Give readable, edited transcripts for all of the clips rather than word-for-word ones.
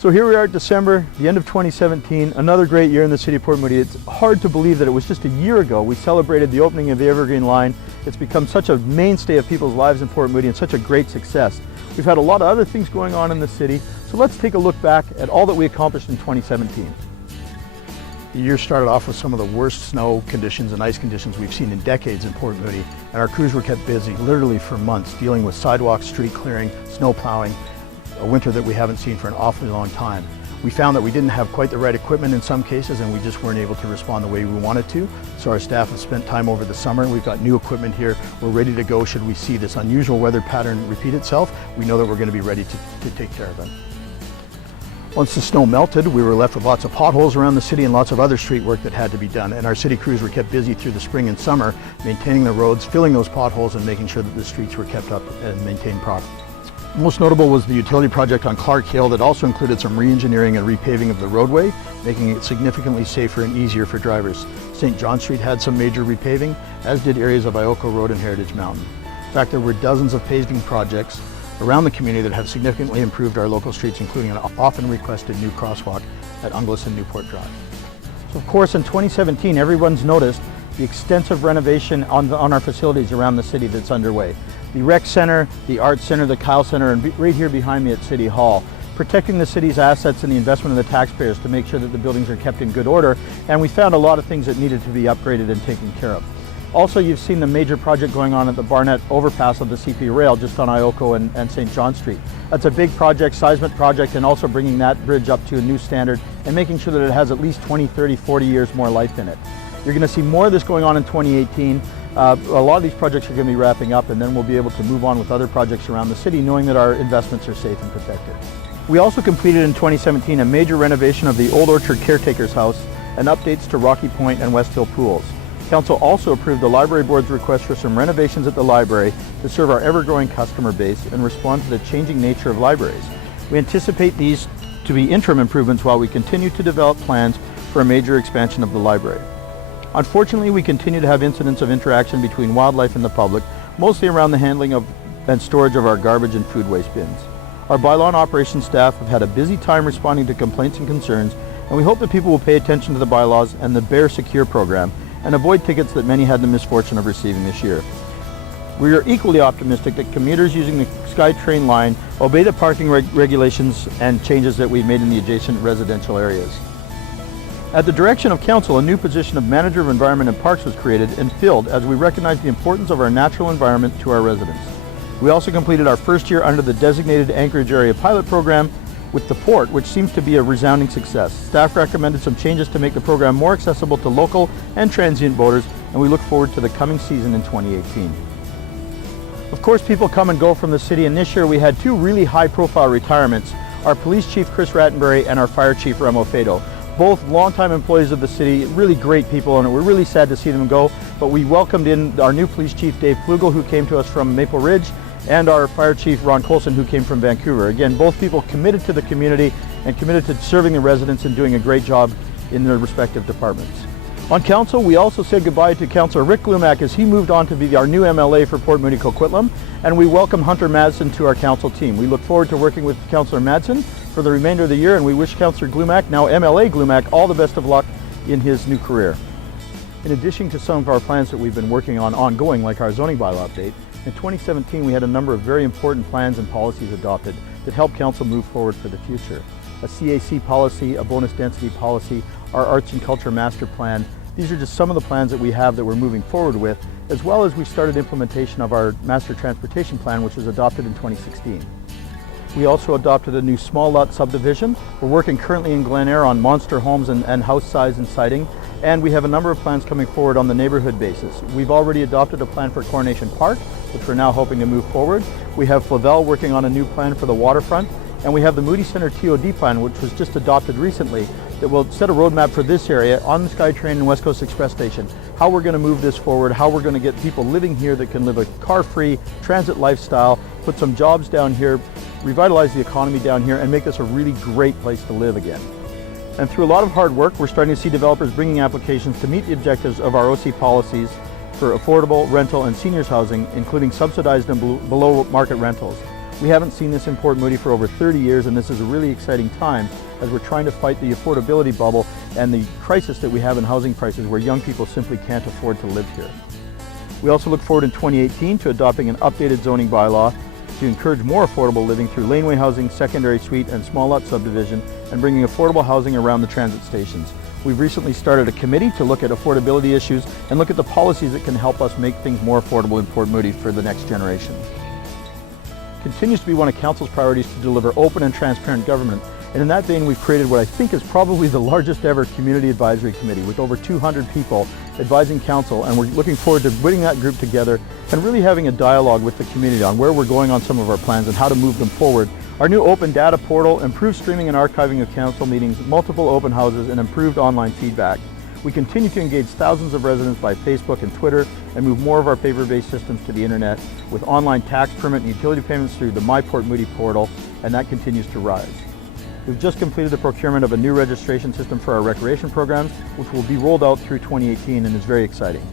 So here we are at December, the end of 2017, another great year in the city of Port Moody. It's hard to believe that it was just a year ago we celebrated the opening of the Evergreen Line. It's become such a mainstay of people's lives in Port Moody and such a great success. We've had a lot of other things going on in the city, so let's take a look back at all that we accomplished in 2017. The year started off with some of the worst snow conditions and ice conditions we've seen in decades in Port Moody, and our crews were kept busy literally for months dealing with sidewalks, street clearing, snow plowing, a winter that we haven't seen for an awfully long time. We found that we didn't have quite the right equipment in some cases, and we just weren't able to respond the way we wanted to. So our staff have spent time over the summer. We've got new equipment here. We're ready to go should we see this unusual weather pattern repeat itself. We know that we're going to be ready to take care of it. Once the snow melted, we were left with lots of potholes around the city and lots of other street work that had to be done. And our city crews were kept busy through the spring and summer, maintaining the roads, filling those potholes, and making sure that the streets were kept up and maintained properly. Most notable was the utility project on Clark Hill that also included some re-engineering and repaving of the roadway, making it significantly safer and easier for drivers. St. John Street had some major repaving, as did areas of Ioko Road and Heritage Mountain. In fact, there were dozens of paving projects around the community that have significantly improved our local streets, including an often requested new crosswalk at Unglis and Newport Drive. So of course, in 2017, everyone's noticed the extensive renovation on our facilities around the city that's underway. The Rec Center, the Arts Center, the Kyle Center, and right here behind me at City Hall, protecting the city's assets and the investment of the taxpayers to make sure that the buildings are kept in good order, and we found a lot of things that needed to be upgraded and taken care of. Also, you've seen the major project going on at the Barnett overpass of the CP Rail just on Ioko and St. John Street. That's a big project, seismic project, and also bringing that bridge up to a new standard and making sure that it has at least 20, 30, 40 years more life in it. You're going to see more of this going on in 2018. A lot of these projects are going to be wrapping up, and then we'll be able to move on with other projects around the city, knowing that our investments are safe and protected. We also completed in 2017 a major renovation of the Old Orchard Caretaker's House and updates to Rocky Point and West Hill pools. Council also approved the Library Board's request for some renovations at the library to serve our ever-growing customer base and respond to the changing nature of libraries. We anticipate these to be interim improvements while we continue to develop plans for a major expansion of the library. Unfortunately, we continue to have incidents of interaction between wildlife and the public, mostly around the handling of and storage of our garbage and food waste bins. Our bylaw and operations staff have had a busy time responding to complaints and concerns, and we hope that people will pay attention to the bylaws and the Bear Secure program and avoid tickets that many had the misfortune of receiving this year. We are equally optimistic that commuters using the SkyTrain line obey the parking regulations and changes that we've made in the adjacent residential areas. At the direction of Council, a new position of Manager of Environment and Parks was created and filled as we recognize the importance of our natural environment to our residents. We also completed our first year under the Designated Anchorage Area Pilot Program with the Port, which seems to be a resounding success. Staff recommended some changes to make the program more accessible to local and transient voters, and we look forward to the coming season in 2018. Of course, people come and go from the city, and this year we had two really high-profile retirements, our Police Chief Chris Rattenbury and our Fire Chief Remo Fado. Both longtime employees of the city, really great people, and we're really sad to see them go. But we welcomed in our new police chief, Dave Flugel, who came to us from Maple Ridge, and our fire chief, Ron Colson, who came from Vancouver. Again, both people committed to the community and committed to serving the residents and doing a great job in their respective departments. On council, we also said goodbye to Councillor Rick Glumac as he moved on to be our new MLA for Port Moody Coquitlam, and we welcome Hunter Madsen to our council team. We look forward to working with Councillor Madsen for the remainder of the year, and we wish Councillor Glumac, now MLA Glumac, all the best of luck in his new career. In addition to some of our plans that we've been working on ongoing, like our zoning bylaw update, in 2017 we had a number of very important plans and policies adopted that help council move forward for the future. A CAC policy, a bonus density policy, our arts and culture master plan. These are just some of the plans that we have that we're moving forward with, as well as we started implementation of our master transportation plan, which was adopted in 2016. We also adopted a new small lot subdivision. We're working currently in Glen Eyre on monster homes and house size and siting, and we have a number of plans coming forward on the neighborhood basis. We've already adopted a plan for Coronation Park, which we're now hoping to move forward. We have Flavel working on a new plan for the waterfront, and we have the Moody Center TOD plan, which was just adopted recently, that will set a roadmap for this area on the SkyTrain and West Coast Express Station, how we're going to move this forward, how we're going to get people living here that can live a car-free transit lifestyle, put some jobs down here, revitalize the economy down here, and make this a really great place to live again. And through a lot of hard work, we're starting to see developers bringing applications to meet the objectives of our OC policies for affordable rental and seniors housing, including subsidized and below market rentals. We haven't seen this in Port Moody for over 30 years, and this is a really exciting time as we're trying to fight the affordability bubble and the crisis that we have in housing prices where young people simply can't afford to live here. We also look forward in 2018 to adopting an updated zoning bylaw to encourage more affordable living through laneway housing, secondary suite, and small lot subdivision, and bringing affordable housing around the transit stations. We've recently started a committee to look at affordability issues and look at the policies that can help us make things more affordable in Port Moody for the next generation. It continues to be one of Council's priorities to deliver open and transparent government, and in that vein we've created what I think is probably the largest ever community advisory committee with over 200 people advising Council, and we're looking forward to putting that group together and really having a dialogue with the community on where we're going on some of our plans and how to move them forward. Our new open data portal, improved streaming and archiving of Council meetings, multiple open houses, and improved online feedback. We continue to engage thousands of residents by Facebook and Twitter and move more of our paper-based systems to the internet with online tax permit and utility payments through the My Port Moody portal, and that continues to rise. We've just completed the procurement of a new registration system for our recreation programs, which will be rolled out through 2018 and is very exciting.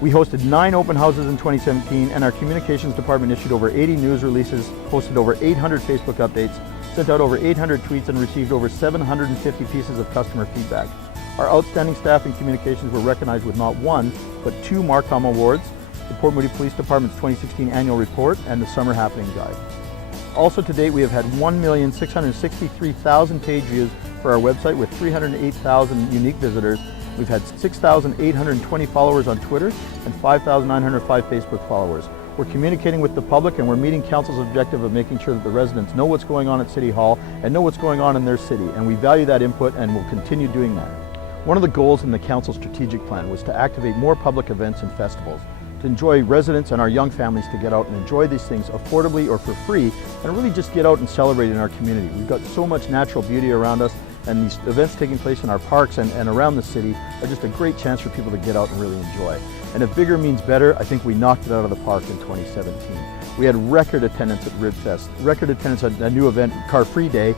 We hosted 9 open houses in 2017, and our communications department issued over 80 news releases, posted over 800 Facebook updates, sent out over 800 tweets, and received over 750 pieces of customer feedback. Our outstanding staff in communications were recognized with not one, but 2 Marcom Awards, the Port Moody Police Department's 2016 Annual Report, and the Summer Happening Guide. Also to date, we have had 1,663,000 page views for our website with 308,000 unique visitors. We've had 6,820 followers on Twitter and 5,905 Facebook followers. We're communicating with the public, and we're meeting Council's objective of making sure that the residents know what's going on at City Hall and know what's going on in their city, and we value that input and will continue doing that. One of the goals in the Council strategic plan was to activate more public events and festivals, to enjoy residents and our young families to get out and enjoy these things affordably or for free, and really just get out and celebrate in our community. We've got so much natural beauty around us, and these events taking place in our parks and around the city are just a great chance for people to get out and really enjoy. And if bigger means better, I think we knocked it out of the park in 2017. We had record attendance at Ribfest, record attendance at a new event, Car Free Day,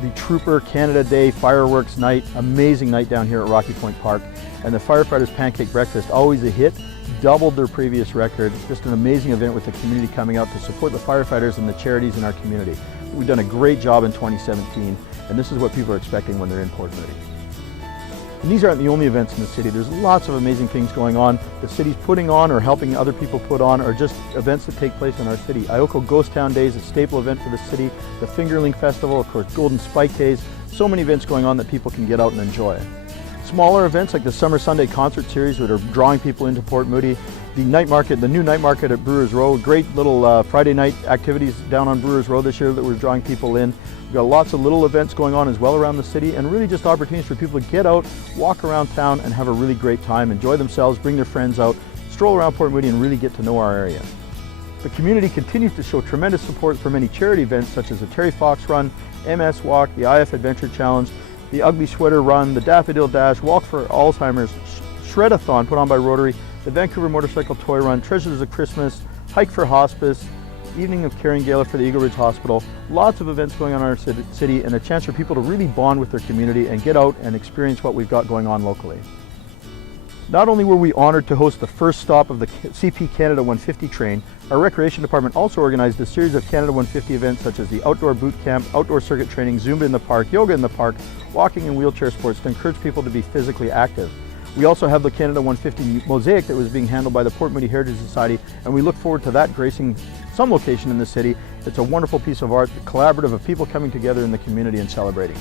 the Trooper Canada Day fireworks night, amazing night down here at Rocky Point Park, and the Firefighters Pancake Breakfast, always a hit, doubled their previous record. Just an amazing event with the community coming out to support the firefighters and the charities in our community. We've done a great job in 2017, and this is what people are expecting when they're in Port Moody. And these aren't the only events in the city. There's lots of amazing things going on. The city's putting on or helping other people put on, or just events that take place in our city. Ioko Ghost Town Days, a staple event for the city. The Fingerling Festival, of course, Golden Spike Days. So many events going on that people can get out and enjoy. Smaller events like the Summer Sunday Concert Series that are drawing people into Port Moody. The night market, the new night market at Brewers Row, great little Friday night activities down on Brewers Row this year that we're drawing people in. We've got lots of little events going on as well around the city, and really just opportunities for people to get out, walk around town, and have a really great time, enjoy themselves, bring their friends out, stroll around Port Moody, and really get to know our area. The community continues to show tremendous support for many charity events such as the Terry Fox Run, MS Walk, the IF Adventure Challenge, the Ugly Sweater Run, the Daffodil Dash, Walk for Alzheimer's, Shred-a-thon put on by Rotary, the Vancouver Motorcycle Toy Run, Treasures of Christmas, Hike for Hospice, Evening of Caring Gala for the Eagle Ridge Hospital. Lots of events going on in our city, and a chance for people to really bond with their community and get out and experience what we've got going on locally. Not only were we honored to host the first stop of the CP Canada 150 train, our Recreation Department also organized a series of Canada 150 events such as the Outdoor Boot Camp, Outdoor Circuit Training, Zumba in the Park, Yoga in the Park, walking and wheelchair sports to encourage people to be physically active. We also have the Canada 150 mosaic that was being handled by the Port Moody Heritage Society, and we look forward to that gracing some location in the city. It's a wonderful piece of art, collaborative of people coming together in the community and celebrating.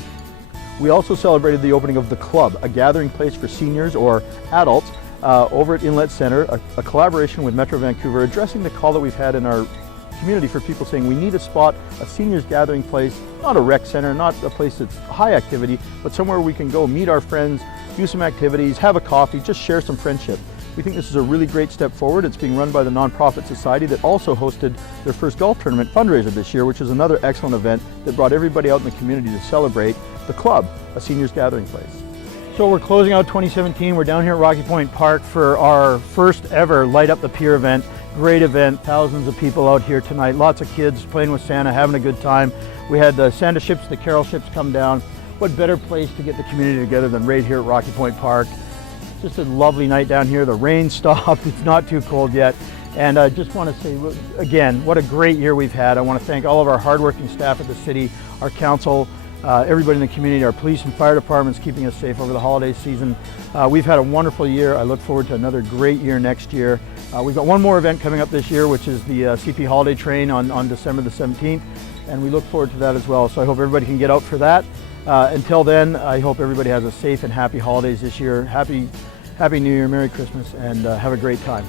We also celebrated the opening of The Club, a gathering place for seniors or adults over at Inlet Centre, a collaboration with Metro Vancouver, addressing the call that we've had in our community for people saying we need a spot, a seniors gathering place, not a rec center, not a place that's high activity, but somewhere we can go meet our friends, do some activities, have a coffee, just share some friendship. We think this is a really great step forward. It's being run by the Nonprofit Society that also hosted their first golf tournament fundraiser this year, which is another excellent event that brought everybody out in the community to celebrate The Club, a seniors gathering place. So we're closing out 2017. We're down here at Rocky Point Park for our first ever Light Up the Pier event. Great event, thousands of people out here tonight, lots of kids playing with Santa, having a good time. We had the Santa ships, the Carol ships come down. What better place to get the community together than right here at Rocky Point Park. Just a lovely night down here. The rain stopped, it's not too cold yet. And I just want to say, again, what a great year we've had. I want to thank all of our hardworking staff at the city, our council, everybody in the community, our police and fire departments keeping us safe over the holiday season. We've had a wonderful year. I look forward to another great year next year. We've got one more event coming up this year, which is the CP Holiday Train on December the 17th, and we look forward to that as well. So I hope everybody can get out for that. Until then, I hope everybody has a safe and happy holidays this year. Happy New Year, Merry Christmas, and have a great time.